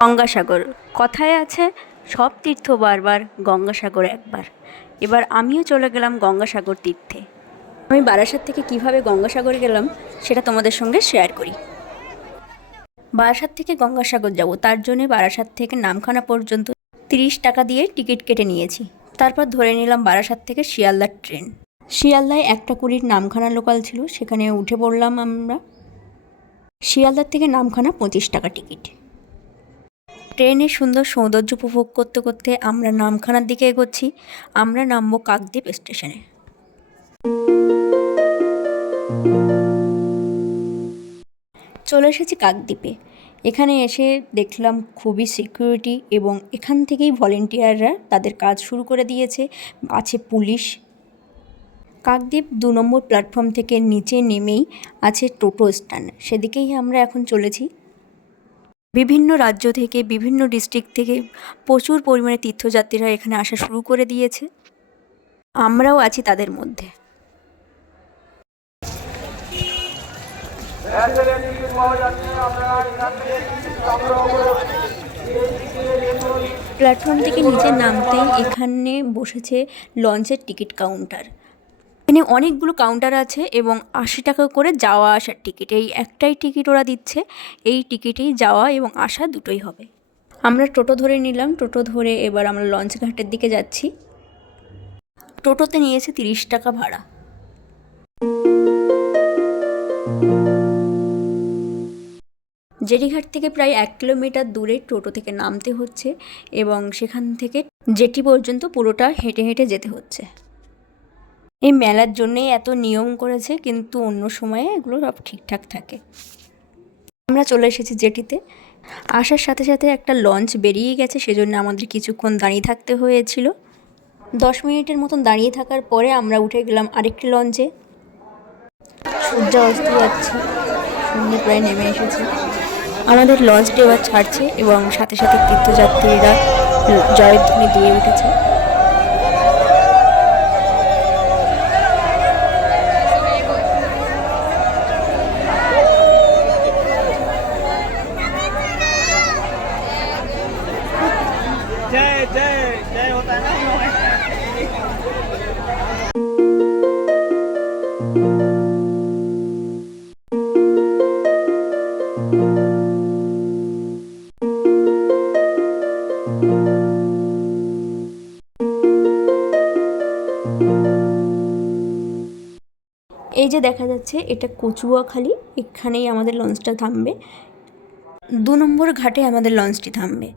গঙ্গাসাগর কথায় আছে সব তীর্থ বারবার গঙ্গাসাগর একবার। এবার আমিও চলে গেলাম গঙ্গাসাগর তীর্থে। আমি বারাসাত থেকে কিভাবে গঙ্গাসাগর গেলাম সেটা তোমাদের সঙ্গে শেয়ার করি। বারাসাত থেকে গঙ্গাসাগর যাব, তার জন্যে বারাসাত থেকে নামখানা পর্যন্ত 30 টাকা দিয়ে টিকিট কেটে নিয়েছি। তারপর ধরে নিলাম বারাসাত থেকে শিয়ালদার ট্রেন। শিয়ালদায় 1:20 নামখানা লোকাল ছিল, সেখানে উঠে পড়লাম আমরা। শিয়ালদার থেকে নামখানা 25 টাকা টিকিট। ট্রেনের সুন্দর সৌন্দর্য উপভোগ করতে করতে আমরা নামখানার দিকে এগোচ্ছি। আমরা নামবো কাকদ্বীপ স্টেশনে। চলে এসেছি কাকদ্বীপে। এখানে এসে দেখলাম খুবই সিকিউরিটি, এবং এখান থেকেই ভলেন্টিয়াররা তাদের কাজ শুরু করে দিয়েছে। আছে পুলিশ। কাকদ্বীপ 2 নম্বর প্ল্যাটফর্ম থেকে নিচে নেমেই আছে টোটো স্ট্যান্ড, সেদিকেই আমরা এখন চলেছি। বিভিন্ন রাজ্য থেকে, বিভিন্ন ডিস্ট্রিক্ট থেকে প্রচুর পরিমাণে তীর্থযাত্রীরা এখানে আসা শুরু করে দিয়েছে। আমরাও আছি তাদের মধ্যে। প্ল্যাটফর্ম থেকে নিচে নামতেই এখানে বসেছে লঞ্চের টিকিট কাউন্টার। এখানে অনেকগুলো কাউন্টার আছে এবং 80 টাকা করে যাওয়া আসার টিকিট। এই একটাই টিকিট ওরা দিচ্ছে, এই টিকিটেই যাওয়া এবং আসা দুটোই হবে। আমরা টোটো ধরে নিলাম। টোটো ধরে এবার আমরা লঞ্চ ঘাটের দিকে যাচ্ছি। টোটোতে নিয়েছে 30 টাকা ভাড়া। জেটিঘাট থেকে প্রায় 1 কিলোমিটার দূরে টোটো থেকে নামতে হচ্ছে, এবং সেখান থেকে জেটি পর্যন্ত পুরোটা হেঁটে হেঁটে যেতে হচ্ছে। এই মেলার জন্যেই এত নিয়ম করেছে, কিন্তু অন্য সময়ে এগুলো সব ঠিকঠাক থাকে। আমরা চলে এসেছি জেটিতে। আসার সাথে সাথে একটা লঞ্চ বেরিয়ে গেছে, সেজন্য আমাদের কিছুক্ষণ দাঁড়িয়ে থাকতে হয়েছিল। 10 মিনিটের মতন দাঁড়িয়ে থাকার পরে আমরা উঠে গেলাম আরেকটি লঞ্চে। সূর্য অস্ত যাচ্ছে, সন্ধ্যে প্রায় নেমে এসেছে। আমাদের লঞ্চটি এবার ছাড়ছে এবং সাথে সাথে তীর্থযাত্রীরা জয়ধ্বনি দিয়ে উঠেছে। এই যে দেখা যাচ্ছে, এটা কচুয়াখালী। এখানেই আমাদের লঞ্চটা থামবে। 2 নম্বর ঘাটে আমাদের লঞ্চটি থামবে।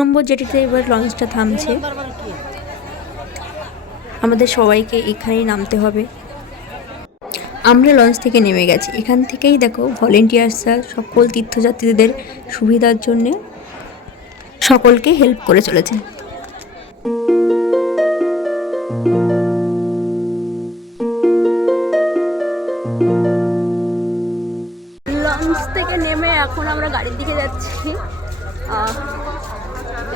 নম্বর জেটিতে এবার লঞ্চটা থামছে। আমাদের সবাইকে এখানেই নামতে হবে। আমরা লঞ্চ থেকে নেমে গেছি। এখান থেকেই দেখো ভলেন্টিয়ার্সরা সকল তীর্থযাত্রীদের সুবিধার জন্যে সকলকে হেল্প করে চলেছে। লঞ্চ থেকে নেমে এখন আমরা গাড়ির দিকে যাচ্ছি।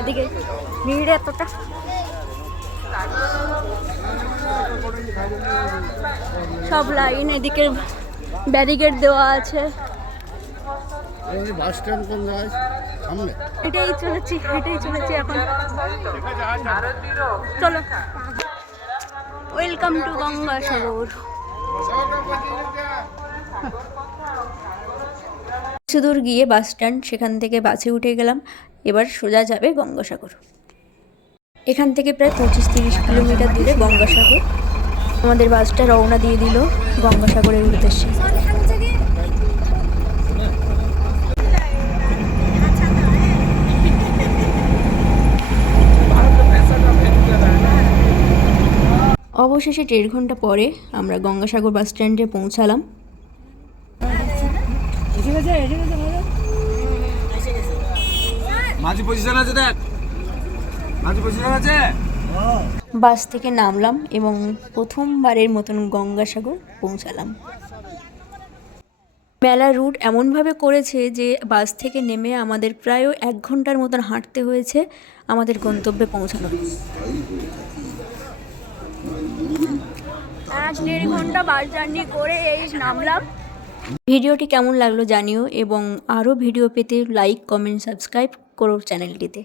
এদিকে ভিড় এতটা, সব লাইন, এদিকে ব্যারিকেড দেওয়া আছে। এটাই চলেছি এখন। চলো, ওয়েলকাম টু গঙ্গাসাগর। কিছুদূর গিয়ে বাস স্ট্যান্ড, সেখান থেকে বাসে উঠে গেলাম। এবার সোজা যাবে গঙ্গাসাগর। এখান থেকে প্রায় 25-30 কিলোমিটার দূরে গঙ্গাসাগর। আমাদের বাসটা রওনা দিয়ে দিল গঙ্গাসাগরের উদ্দেশ্যে। অবশেষে 1.5 ঘন্টা পরে আমরা গঙ্গাসাগর বাস স্ট্যান্ডে পৌঁছালাম। মাঝি পজিশন আছে, দেখ মাঝি পজিশন আছে। বাস থেকে নামলাম এবং প্রথমবারের মতন গঙ্গাসাগর পৌঁছালাম। মেলার রুট এমনভাবে করেছে যে বাস থেকে নেমে আমাদের প্রায় 1 ঘন্টার মতন হাঁটতে হয়েছে আমাদের গন্তব্যে পৌঁছানো। 1-1.5 ঘন্টা বাস জার্নি করে এই নামলাম। ভিডিওটি কেমন লাগলো জানিও এবং আরও ভিডিও পেতে লাইক, কমেন্ট, সাবস্ক্রাইব করো চ্যানেলটিতে।